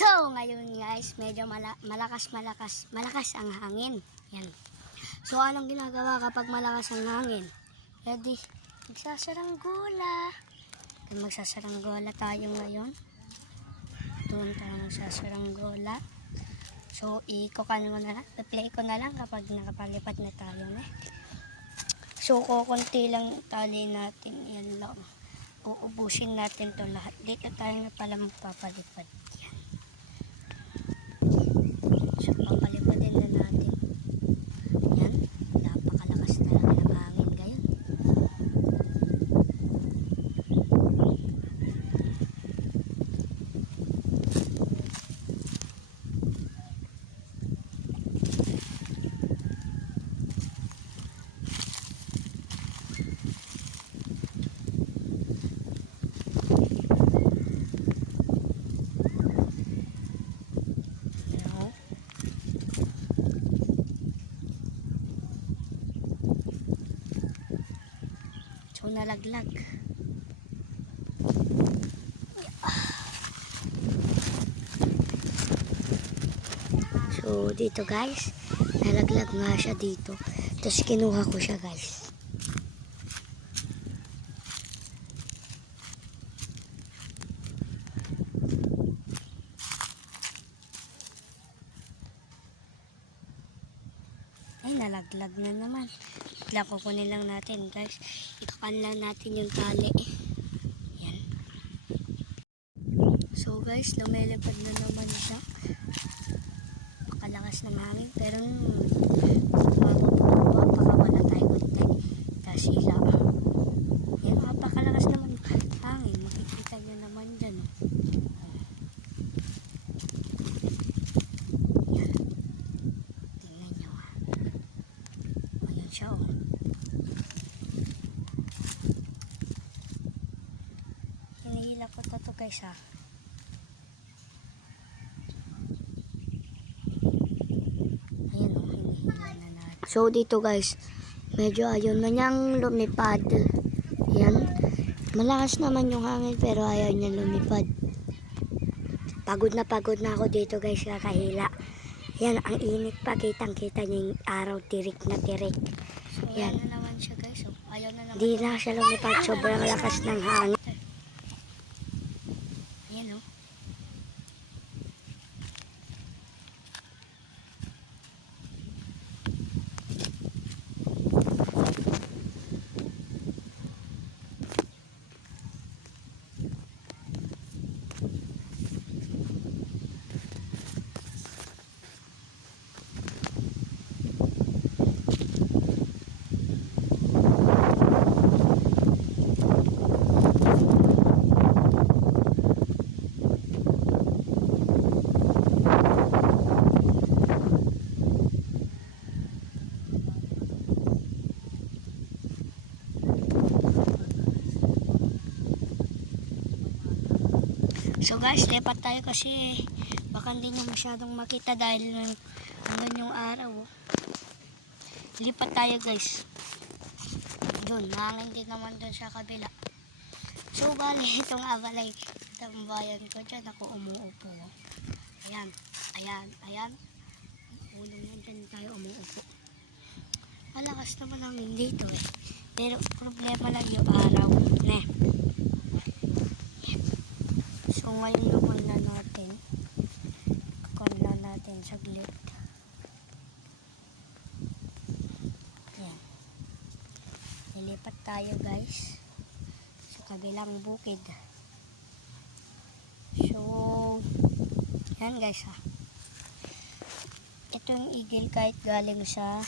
So, ngayon guys, medyo malakas ang hangin. Yan. So, anong ginagawa kapag malakas ang hangin? Ready? Magsasaranggola. Magsasaranggola tayo ngayon. Doon tayo magsasaranggola. So, play ko na lang kapag nakapalipat na tayo. So, kukunti lang tali natin. Yan lang. Uubusin natin to lahat. Dito tayo na pala magpapalipad. Yan. So, papalipadin na natin. Yan. Napakalakas talaga ng hangin ngayon. So, nalaglag. So, dito guys, nalaglag nga siya dito. Tapos, kinuha ko siya guys. Ay, nalaglag na naman. Bigla kukunin lang natin guys. Ikakan lang natin yung tali. Yan. So guys, lumilipad na naman siya. Pakalakas ng hangin. Pero pakawala tayo konti. Kasi lang. Yan, pakalakas naman hangin. Makikita nyo naman dyan. Yan. Tingnan nyo ha. Ayan siya oh. Hinihila ko to guys ha. Ayan o, hinihila na natin. So dito guys, medyo ayaw na niyang lumipad. Ayan. Malakas naman yung hangin pero ayaw niya lumipad. Pagod na ako dito guys, kakahila. Yan, ang init pa. Kitang-kita niya yung araw, tirik na tirik. So, yan na naman siya guys. So, ayaw na naman. Di na siya lumipad. Sobrang lakas ng hangin. Ayan o. So guys, lipat tayo kasi baka hindi nyo masyadong makita dahil hanggang yung araw. Lipat tayo guys. Doon, hangin din naman doon sa kabila. So bali, itong abalay tambayan ko dyan, ako umuupo. Ayan, ayan. Unang yan dyan tayo umuupo. Malakas naman hangin dito eh. Pero problema lang yung araw. So ngayon naman na natin. Kunin natin saglit. Yan. Lilipat tayo guys sa kabilang bukid. So yan guys ha. Ito yung eagle kahit galing sa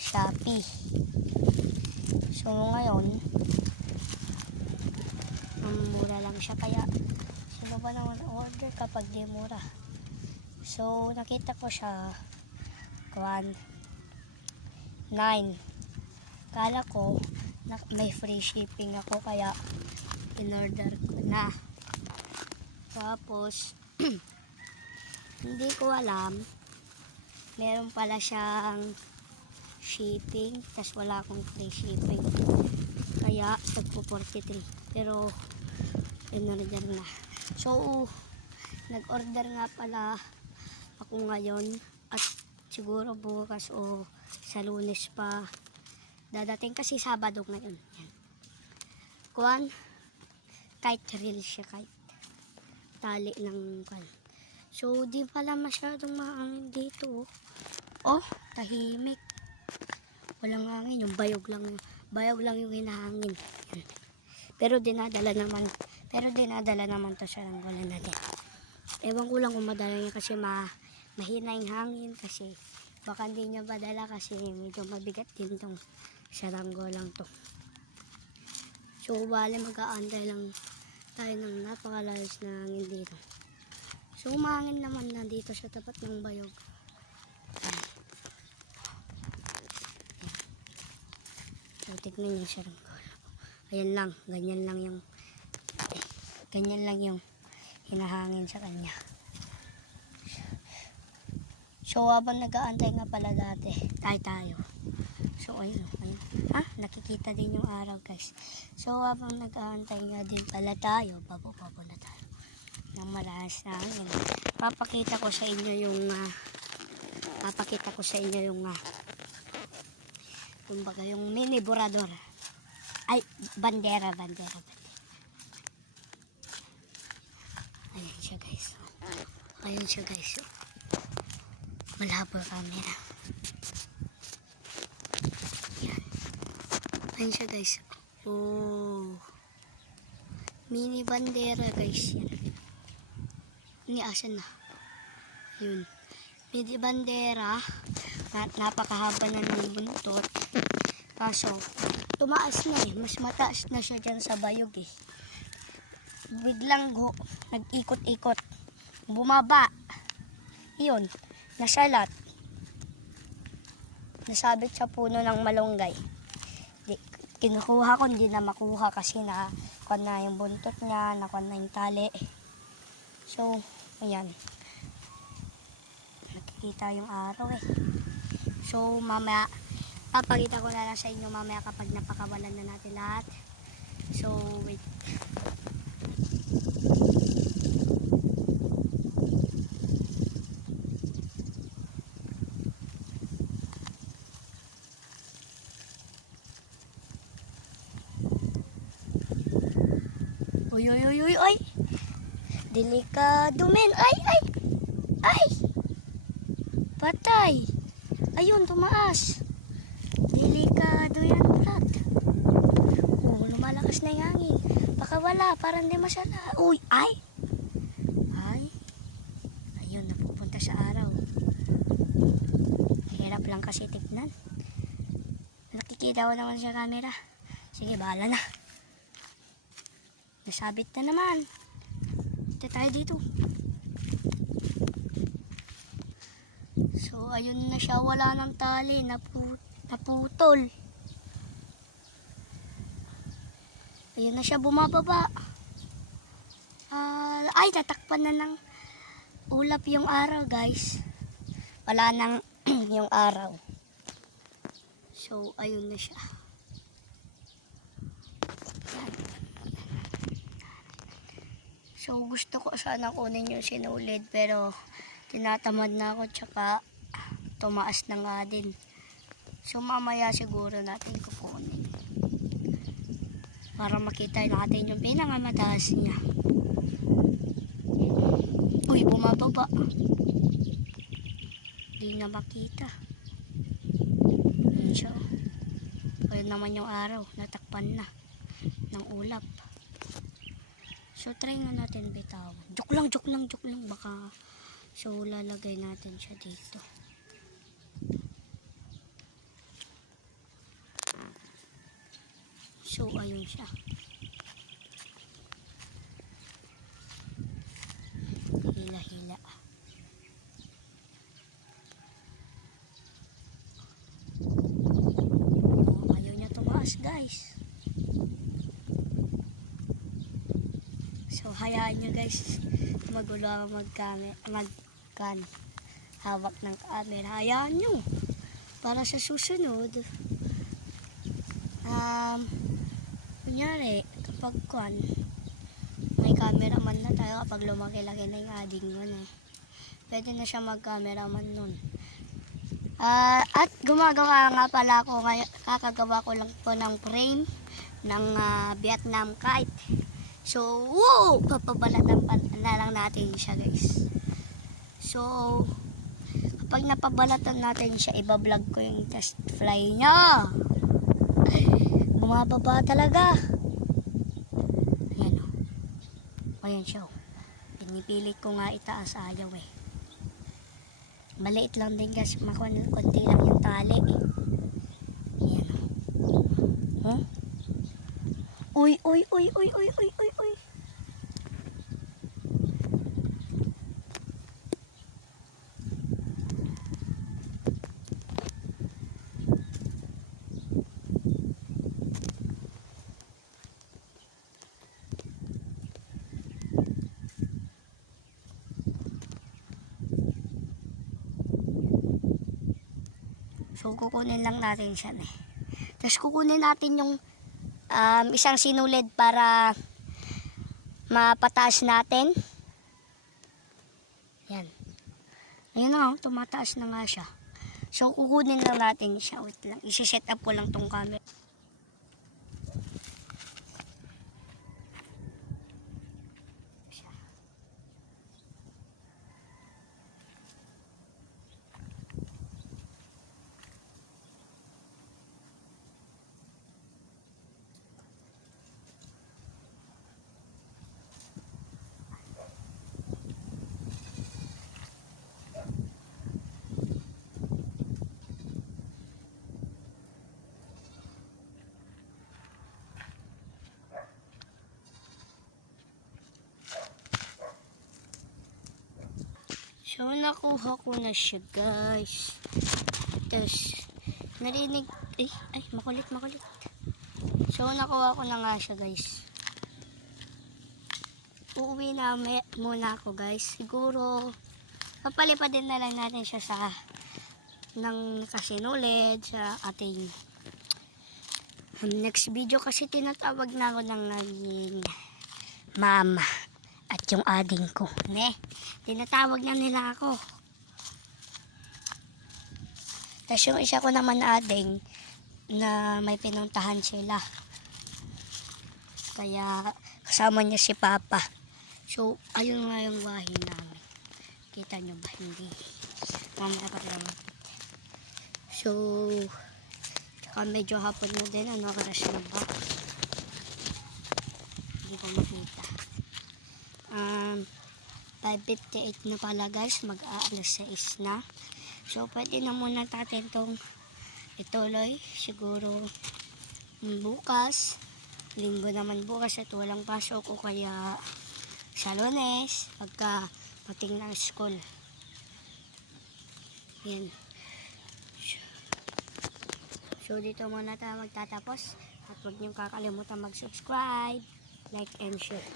Shopee. So ngayon mura lang siya, kaya sino ba naman order kapag di mura. So nakita ko siya 9. Kala ko may free shipping ako kaya in-order ko na. Tapos hindi ko alam meron pala siyang shipping tas wala akong free shipping kaya tagpo 43 pero in-order na. So nag-order nga pala ako ngayon at siguro bukas o sa Lunes pa dadating kasi Sabado ngayon. Yan. Kuwan, kite reel siya, kite. Tali ng kuwan. So, di pala masyadong mahangin dito. Oh, tahimik. Walang hangin, yung bayog lang yung hinahangin. Yan. Pero dinadala naman to sa ranggola natin. Ewan ko lang kung madala niya kasi mahina yung hangin kasi baka hindi niya madala kasi medyo mabigat din tong saranggolang to. So bale mag-aantay lang tayo ng napakalayos na hangin dito. So umangin naman na dito sa tapat ng bayog. So tignan niyo sa saranggola. Ayan lang, ganyan lang yung hinahangin sa kanya. So habang nag-aantay nga pala dati, tayo. So ayun. Nakikita din yung araw guys. So habang nag-aantay nga din pala tayo, babo na tayo ng malakas na hangin. Papakita ko sa inyo yung kumbaga yung mini borador. Ay, bandera. Ayan siya guys. Malabo camera. Yan. Ayan siya guys. Oh. Mini bandera guys. Yan. Ini asan na? Yun. Mini bandera. Napakahaba na ng buntot. Kaso, tumaas na eh. Mas mataas na siya dyan sa bayog eh. Biglang nag-ikot-ikot. Bumaba. Yun. Nasalat. Nasabit sa puno ng malunggay. Kinukuha ko, hindi na makuha kasi nakuha na yung buntot niya, nakuha na yung tali. So, ayan. Nakikita yung araw eh. So, mamaya, papakita ko na lang sa inyo mamaya kapag napakawalan na natin lahat. So, wait. Uy, ay! Delikado men! Ay! Patay! Ayun, tumaas! Delikado yan, Brad. Oh, lumalakas na yung hangin. Baka wala, parang di masala. Uy, ay! Ayun, napupunta sa araw. Hirap lang kasi tignan. Nakikita ko naman sa camera. Sige, bahala na. Nasabit na naman. Ito tayo dito. So, ayun na siya. Wala ng tali. Naputol. Ayun na siya. Bumababa. Ay, tatakpan na ng ulap yung araw, guys. Wala nang yung araw. So, ayun na siya. So, gusto ko sana kunin yung sinulid pero tinatamad na ako tsaka tumaas na nga din. So, mamaya siguro natin kukunin. Para makita natin yung pinakamataas niya. Uy, bumababa. Hindi na makita. Ayun siya. Ayun naman yung araw. Natakpan na ng ulap. So, try nga natin bitawan. Joke lang. Baka, so, lalagay natin siya dito. So, ayun siya. Hila-hila. Ayaw niya tumaas, guys. So, hayaan nyo guys, magulo ako hawak ng camera. Hayaan nyo. Para sa susunod, kunyari, kapag may cameraman na tayo kapag lumaki-laki na yung ading nun eh. Pwede na siya mag-cameraman nun. At gumagawa nga pala ako ngayon, kakagawa ko lang po ng frame ng Vietnam kite. So, woo! Papabalatan na lang natin siya guys. So, kapag napabalatan natin siya, ibablog ko yung test fly niya. Bumababa talaga. Ayan o. Ayan siya o. Pinipilit ko nga itaas, ayaw eh. Maliit lang din kasi konti lang yung tali eh. Ayan o. Huh? Uy, uy, uy, uy, uy, uy, uy, uy. So, kukunin lang natin siya eh. Tapos kukunin natin yung isang sinulid para mapataas natin. Yan. Ayun na, tumataas na nga siya. So, kukunin lang natin siya. Wait lang, isi-set up ko lang tong camera. So, nakuha ko na siya, guys. Tapos, narinig, ay, makulit. So, nakuha ko na nga siya, guys. Uuwi na muna ako, guys. Siguro, papalipadin na lang natin siya ng kasinulid sa ating next video. Kasi tinatawag na ako ng naging mama. At yung ading ko. Tinatawag na nila ako. Tapos yung isa ko naman ading na may pinuntahan sila. Kaya kasama niya si Papa. So, ayun nga yung bahay namin. Kita nyo ba? Hindi. Mamaya pa naman. So, tsaka medyo hapon na din. Ano oras na ba? Hindi ko makita. 5:58 na pala guys, mag-aalas 6 na. So pwede na muna natin itong ituloy. Siguro bukas, linggo naman bukas at walang pasok o kaya sa Lunes pagka pating ng school. Yan. So dito muna tayo magtatapos at huwag niyong kakalimutan mag-subscribe, like and share.